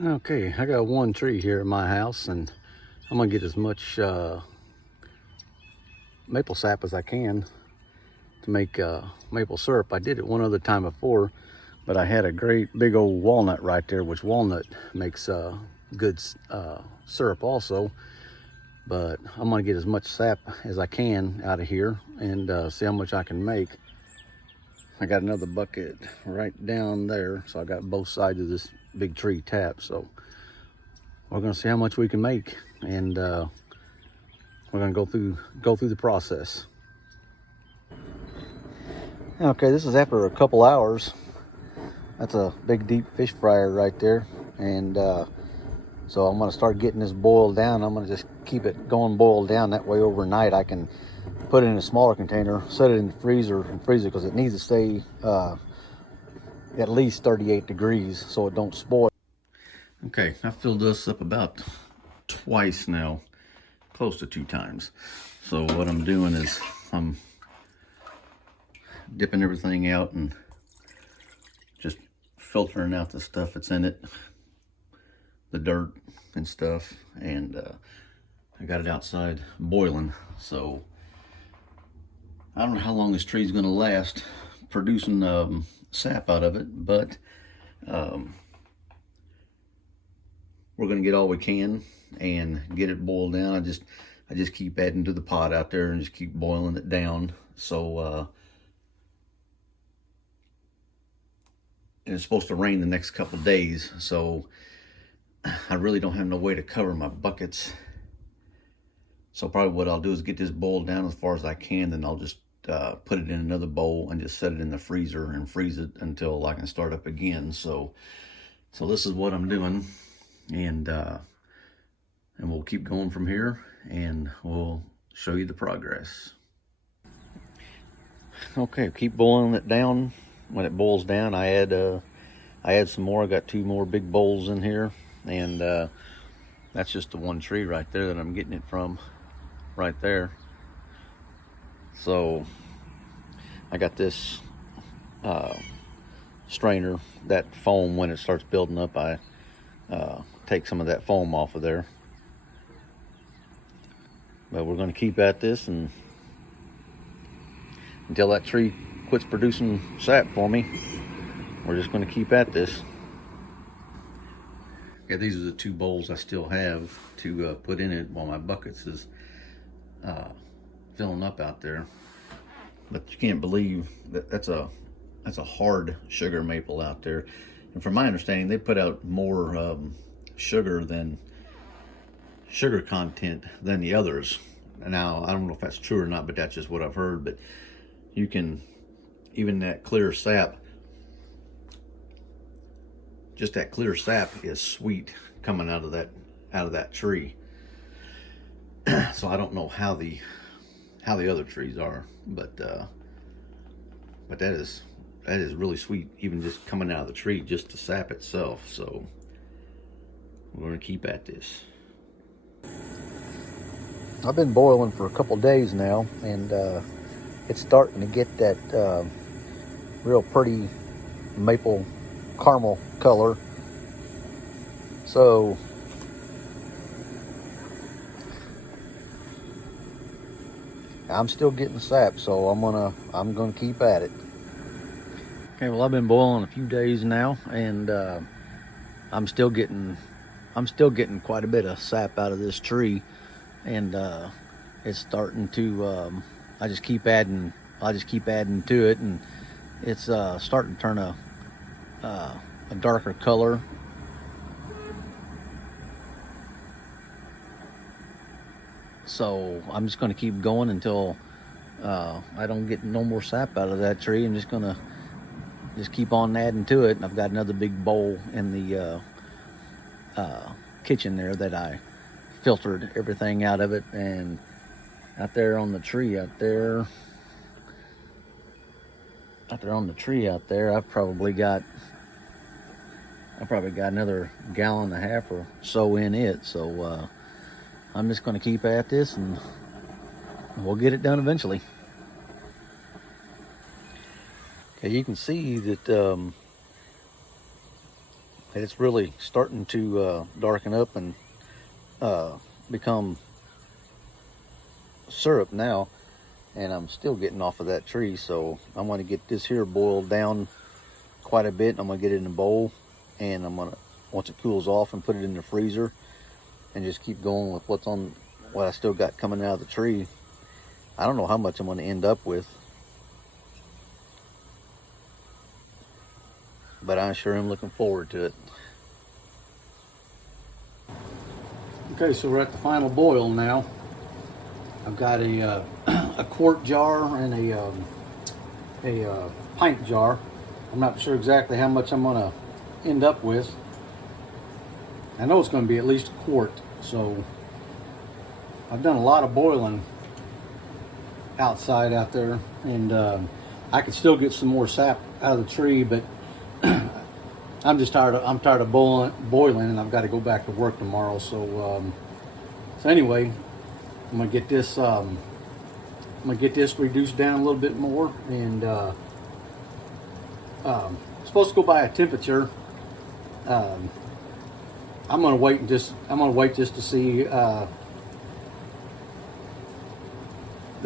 Okay, I got one tree here in my house, and I'm gonna get as much maple sap as I can to make maple syrup. I did it one other time before, but I had a great big old walnut right there, which walnut makes good syrup also. But I'm gonna get as much sap as I can out of here and see how much I can make. I got another bucket right down there, so I got both sides of this big tree tapped. So we're gonna see how much we can make, and we're gonna go through the process. Okay, this is after a couple hours. That's a big deep fish fryer right there, and so I'm gonna start getting this boiled down. I'm gonna just keep it going boiled down. That way overnight I can put it in a smaller container, set it in the freezer and freeze it, because it needs to stay at least 38 degrees so it don't spoil. Okay, I filled this up about twice now, close to 2 times. So what I'm doing is I'm dipping everything out and just filtering out the stuff that's in it, the dirt and stuff, and I got it outside boiling. So I don't know how long this tree is going to last producing sap out of it, but we're going to get all we can and get it boiled down. I just keep adding to the pot out there and just keep boiling it down. So and it's supposed to rain the next couple days, so I really don't have no way to cover my buckets. So probably what I'll do is get this boiled down as far as I can, then I'll just put it in another bowl and just set it in the freezer and freeze it until I can start up again. So this is what I'm doing, and we'll keep going from here, and we'll show you the progress. Okay, keep boiling it down. When it boils down, I add some more. I got 2 more big bowls in here, and that's just the one tree right there that I'm getting it from, right there. So I got this strainer, that foam, when it starts building up, I take some of that foam off of there. But we're going to keep at this and until that tree quits producing sap for me. We're just going to keep at this. Yeah, these are the 2 bowls I still have to put in it while my buckets is filling up out there. But you can't believe that that's a hard sugar maple out there. And from my understanding, they put out more sugar content than the others. Now, I don't know if that's true or not, but that's just what I've heard. But you can, even that clear sap, just that clear sap is sweet coming out of that tree. So I don't know how the other trees are, but that is really sweet, even just coming out of the tree, just the sap itself. So we're going to keep at this. I've been boiling for a couple days now, and it's starting to get that real pretty maple caramel color. So I'm still getting sap, so I'm gonna keep at it. Okay, well, I've been boiling a few days now, and I'm still getting quite a bit of sap out of this tree, and it's starting to I just keep adding to it, and it's starting to turn a darker color. So I'm just going to keep going until I don't get no more sap out of that tree. I'm just going to keep on adding to it. And I've got another big bowl in the kitchen there that I filtered everything out of it. And out there on the tree out there, I've probably got another gallon and a half or so in it. So I'm just going to keep at this, and we'll get it done eventually. Okay, you can see that And it's really starting to darken up and become syrup now. And I'm still getting off of that tree, so I'm going to get this here boiled down quite a bit. I'm going to get it in a bowl, and I'm going to, once it cools off, and put it in the freezer and just keep going with what I still got coming out of the tree. I don't know how much I'm going to end up with, but I sure am looking forward to it. Okay, so we're at the final boil now. I've got a quart jar and a pint jar. I'm not sure exactly how much I'm going to end up with. I know it's going to be at least a quart, so I've done a lot of boiling outside out there, and I could still get some more sap out of the tree, but I'm tired of boiling, and I've got to go back to work tomorrow. So anyway, I'm gonna get this reduced down a little bit more, and supposed to go by a temperature. I'm gonna wait just to see the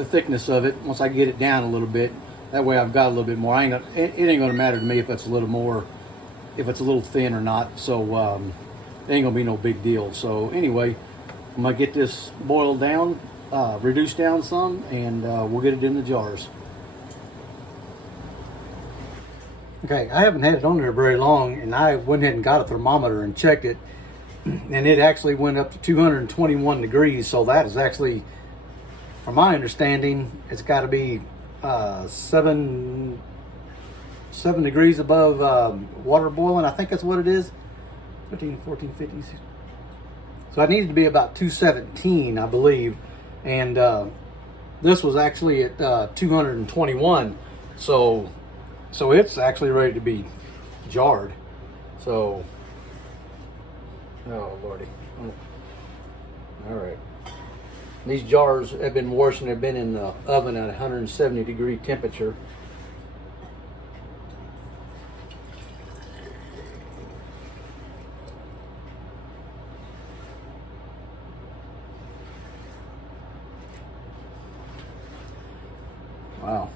thickness of it once I get it down a little bit. That way I've got a little bit more. It ain't gonna matter to me if it's a little more, if it's a little thin or not. So it ain't gonna be no big deal. So anyway, I'm gonna get this boiled down, reduced down some, and we'll get it in the jars. Okay, I haven't had it on there very long, and I went ahead and got a thermometer and checked it, and it actually went up to 221 degrees. So that is actually, from my understanding, it's got to be 7 degrees above water boiling. I think that's what it is. 15, 14, 15. So I needed to be about 217, I believe, and this was actually at 221. So it's actually ready to be jarred. So, oh lordy, all right. These jars have been washed and have been in the oven at 170 degree temperature. Wow.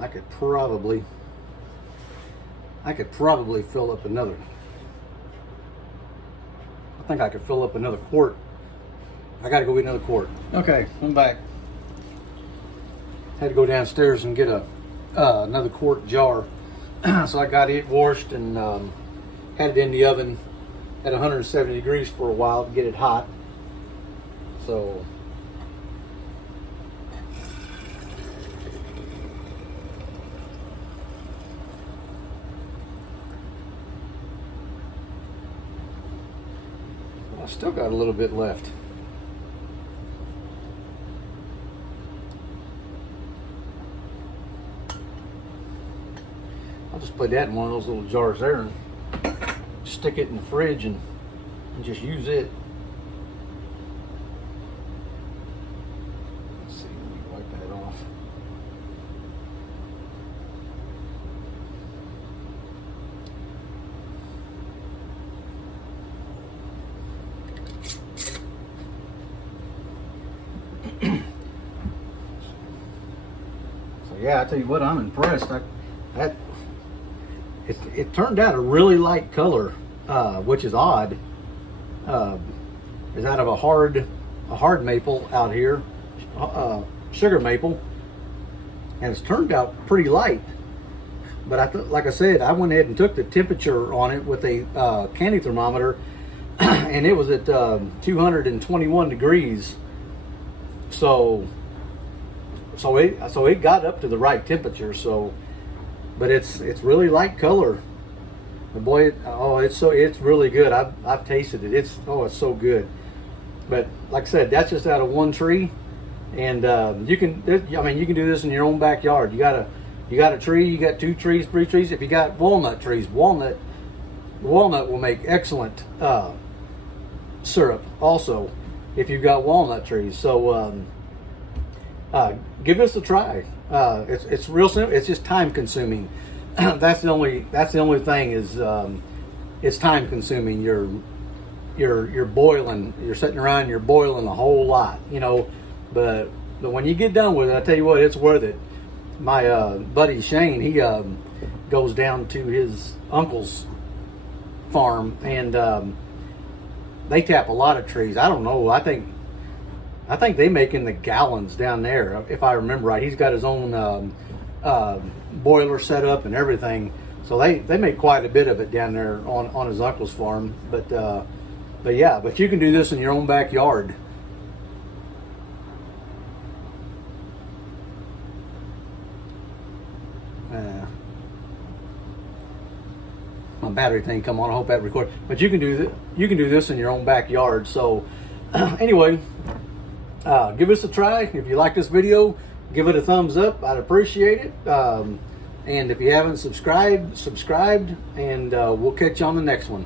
I could probably fill up another. I think I could fill up another quart. I got to go get another quart. Okay, I'm back. Had to go downstairs and get another quart jar. So I got it washed and had it in the oven at 170 degrees for a while to get it hot. So I still got a little bit left. I'll just put that in one of those little jars there and stick it in the fridge and just use it. Let's see, let me wipe that off. So yeah, I tell you what, I'm impressed. It turned out a really light color, which is odd. It's out of a hard maple out here, sugar maple, and it's turned out pretty light. But like I said, I went ahead and took the temperature on it with a candy thermometer, and it was at 221 degrees. So it got up to the right temperature. So, but it's really light color. The boy, it's really good. I've tasted it. It's so good. But like I said, that's just out of one tree, and you can do this in your own backyard. You got a tree, you got 2 trees, 3 trees. If you got walnut trees, walnut will make excellent syrup also if you've got walnut trees. So give this a try. It's real simple. It's just time consuming. that's the only thing is it's time consuming. You're boiling. You're sitting around. You're boiling a whole lot, you know. But when you get done with it, I tell you what, it's worth it. My buddy Shane, he goes down to his uncle's farm, and they tap a lot of trees. I don't know. I think they make in the gallons down there, if I remember right. He's got his own boiler set up and everything, so they make quite a bit of it down there on his uncle's farm. But yeah, but you can do this in your own backyard. My battery thing come on. I hope that record. But you can do this in your own backyard. So anyway, give us a try. If you like this video, give it a thumbs up. I'd appreciate it. And if you haven't subscribed, and we'll catch you on the next one.